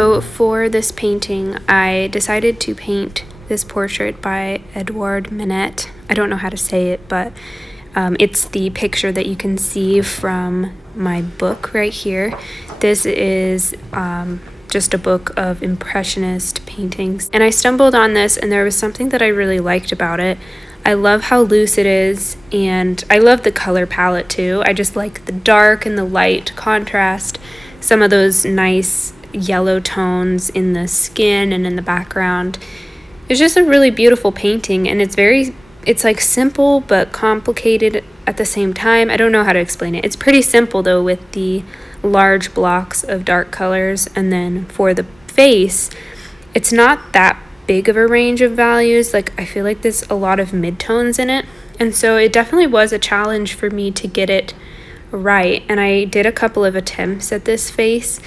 So for this painting, I decided to paint this portrait by Édouard Manet. I don't know how to say it, but it's the picture that you can see from my book right here. This is just a book of Impressionist paintings. And I stumbled on this, and there was something that I really liked about it. I love how loose it is, and I love the color palette too. I just like the dark and the light contrast, some of those nice yellow tones in the skin and in the background. It's just a really beautiful painting, and it's like simple but complicated at the same time. I don't know how to explain it. It's pretty simple though, with the large blocks of dark colors, and then for the face, it's not that big of a range of values. Like, I feel like there's a lot of midtones in it, and so it definitely was a challenge for me to get it right. And I did a couple of attempts at this face.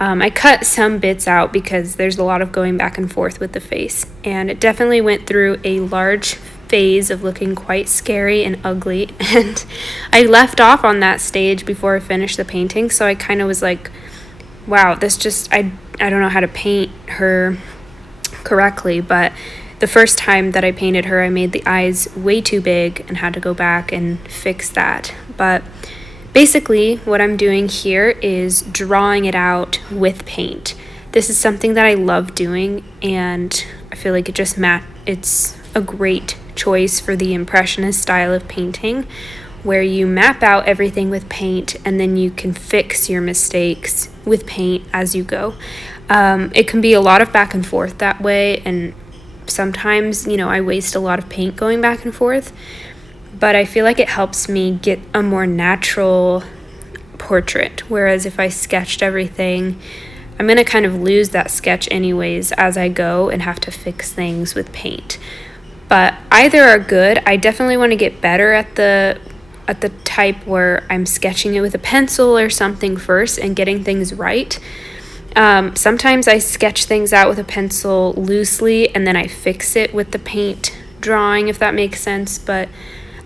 I cut some bits out because there's a lot of going back and forth with the face, and it definitely went through a large phase of looking quite scary and ugly, and I left off on that stage before I finished the painting. So I kind of was like, wow, this just I don't know how to paint her correctly. But the first time that I painted her, I made the eyes way too big and had to go back and fix that. But basically what I'm doing here is drawing it out with paint. This is something that I love doing, and I feel like it's a great choice for the Impressionist style of painting, where you map out everything with paint and then you can fix your mistakes with paint as you go. It can be a lot of back and forth that way, and sometimes, I waste a lot of paint going back and forth, but I feel like it helps me get a more natural portrait. Whereas if I sketched everything, I'm going to kind of lose that sketch anyways as I go and have to fix things with paint. But either are good. I definitely want to get better at the type where I'm sketching it with a pencil or something first and getting things right. Sometimes I sketch things out with a pencil loosely and then I fix it with the paint drawing, if that makes sense. But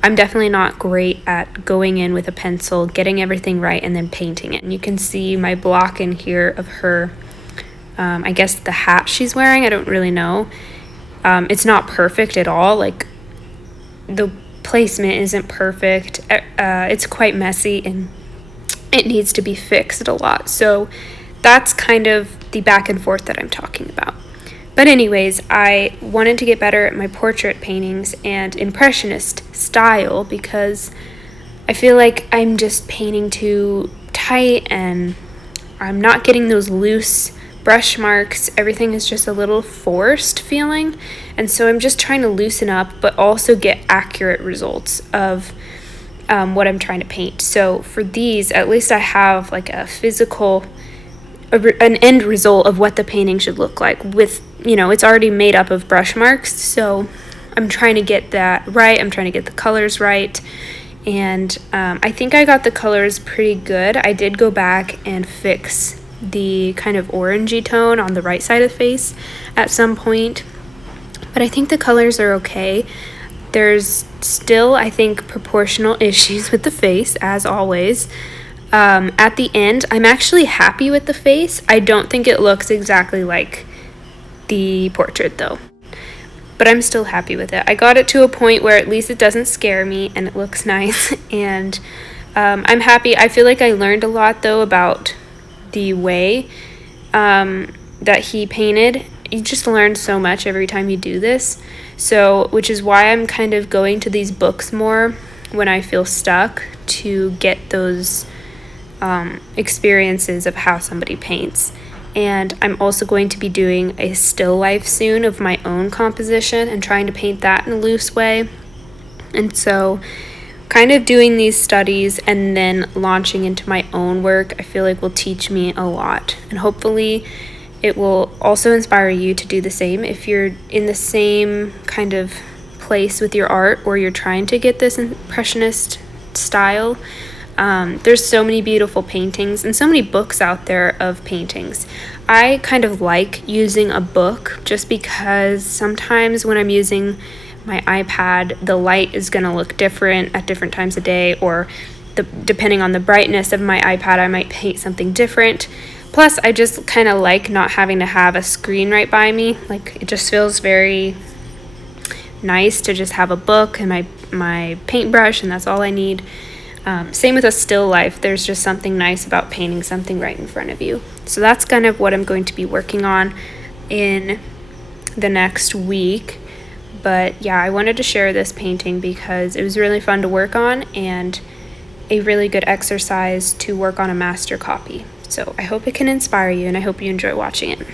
I'm definitely not great at going in with a pencil, getting everything right, and then painting it. And you can see my block in here of her, I guess the hat she's wearing. I don't really know. It's not perfect at all. Like, the placement isn't perfect. It's quite messy and it needs to be fixed a lot. So that's kind of the back and forth that I'm talking about. But anyways, I wanted to get better at my portrait paintings and Impressionist style because I feel like I'm just painting too tight and I'm not getting those loose brush marks. Everything is just a little forced feeling, and so I'm just trying to loosen up but also get accurate results of what I'm trying to paint. So for these, at least I have like a physical an end result of what the painting should look like with, it's already made up of brush marks. So I'm trying to get that right. I'm trying to get the colors right, and I think I got the colors pretty good. I did go back and fix the kind of orangey tone on the right side of the face at some point, but I think the colors are okay. There's still, I think, proportional issues with the face, as always. At the end, I'm actually happy with the face. I don't think it looks exactly like the portrait though, but I'm still happy with it. I got it to a point where at least it doesn't scare me and it looks nice, and I'm happy. I feel like I learned a lot though about the way that he painted. You just learn so much every time you do this, so which is why I'm kind of going to these books more when I feel stuck, to get those experiences of how somebody paints. And I'm also going to be doing a still life soon of my own composition and trying to paint that in a loose way. And so kind of doing these studies and then launching into my own work, I feel like will teach me a lot, and hopefully it will also inspire you to do the same if you're in the same kind of place with your art, or you're trying to get this Impressionist style. There's so many beautiful paintings and so many books out there of paintings. I kind of like using a book just because sometimes when I'm using my iPad, the light is going to look different at different times of day, or depending on the brightness of my iPad, I might paint something different. Plus, I just kind of like not having to have a screen right by me. Like, it just feels very nice to just have a book and my paintbrush, and that's all I need. Same with a still life. There's just something nice about painting something right in front of you. So that's kind of what I'm going to be working on in the next week. But yeah, I wanted to share this painting because it was really fun to work on and a really good exercise to work on a master copy. So I hope it can inspire you, and I hope you enjoy watching it.